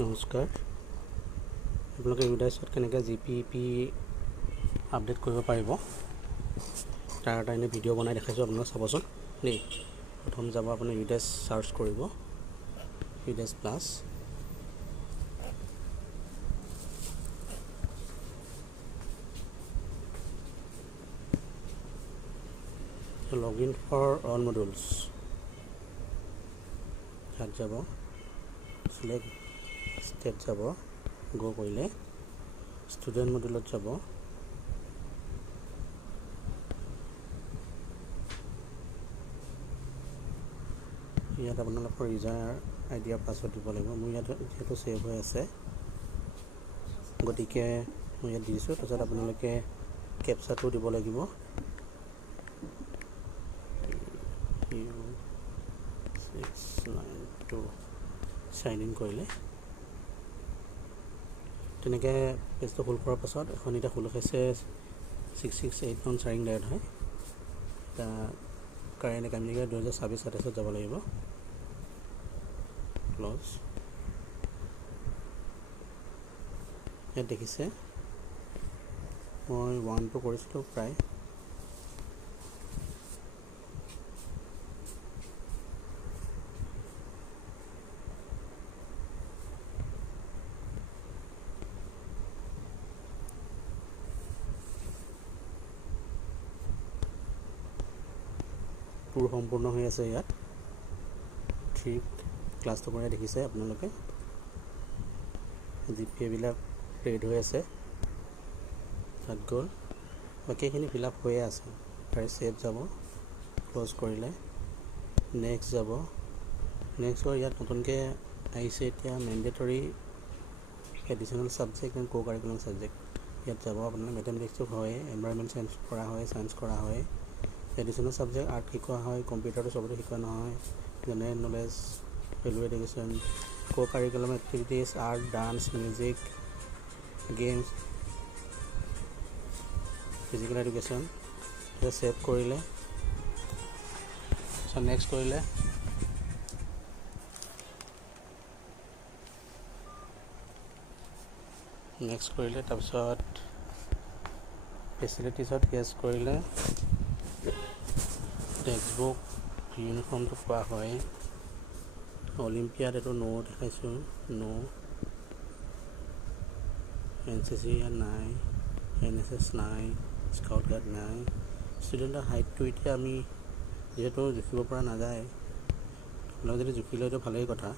নমস্কাৰ, আপোনালোকে ইউডাইছত কেনেকৈ GPP আপডেট কৰিব পাৰিব তাৰ এটা এনে ভিডিঅ' বনাই দেখাইছোঁ। আপোনালোকে চাবচোন দেই। প্ৰথম যাব আপুনি ইউডাইছ চাৰ্চ কৰিব, UDISE plus. Login for all modules তাত যাব, চিলেক্ট ষ্টেট যাব, গো কৰিলে ষ্টুডেণ্ট মডিউলত যাব। ইয়াত আপোনালোকৰ ইউজাৰ আইডি আৰু পাছৱৰ্ড দিব লাগিব। মোৰ ইয়াত যিহেতু ছেভ হৈ আছে গতিকে মই ইয়াত দিছোঁ। তাৰপিছত আপোনালোকে কেপচাটো দিব লাগিব। চাইন ইন কৰিলে তেনেকৈ পেজটো খোল কৰাৰ পাছত এখন এতিয়া খোল খাইছে 668 চাৰিং ডায়েট হয়। এতিয়া কাৰেণ্ট একাডেমিক ইয়াৰ 2026-27 যাব লাগিব। ক্লজ। ইয়াত দেখিছে মই 1 কৰিছিলোঁ প্ৰায়। টুৰ সম্পূৰ্ণ হৈ আছে। ইয়াত 3 ক্লাছটো কৰি দেখিছে আপোনালোকে। GPA-বিলাক ৰেড হৈ আছে, তাত গ'ল। বাকীখিনি ফিল আপ হৈয়ে আছে। তাৰে ছেভ যাব, ক্ল'জ কৰিলে নেক্সট যাব। নেক্সট ইয়াত নতুনকৈ আহিছে এতিয়া mandatory additional subject and co curriculum subject. ইয়াত যাব আপোনাৰ মেথমেটিক্সটো হয়, এনভাইৰনমেণ্ট চায়েন্স কৰা হয়, চায়েন্স কৰা হয়। এডিশ্যনেল ছাবজেক্ট আৰ্ট শিকোৱা হয়, কম্পিউটাৰটো চবতে শিকোৱা নহয়, general knowledge, value education, co curriculum activities, art, dance, music, games, physical education. এতিয়া ছেভ কৰিলে, তাৰপিছত নেক্সট কৰিলে তাৰপিছত ফেচিলিটিছত কেছ কৰিলে, টেক্সটবুক ইউনিফৰ্মটো পোৱা হয়। অলিম্পিয়াড এইটো নো দেখাইছোঁ, নো। NCC ইয়াত নাই, NSS নাই, স্কাউট গাৰ্ড নাই। ষ্টুডেণ্টৰ হাইটটো এতিয়া আমি যিহেতু জুখিব পৰা নাযায়, আপোনালোকে যদি জুখি লয়তো ভালেই কথা।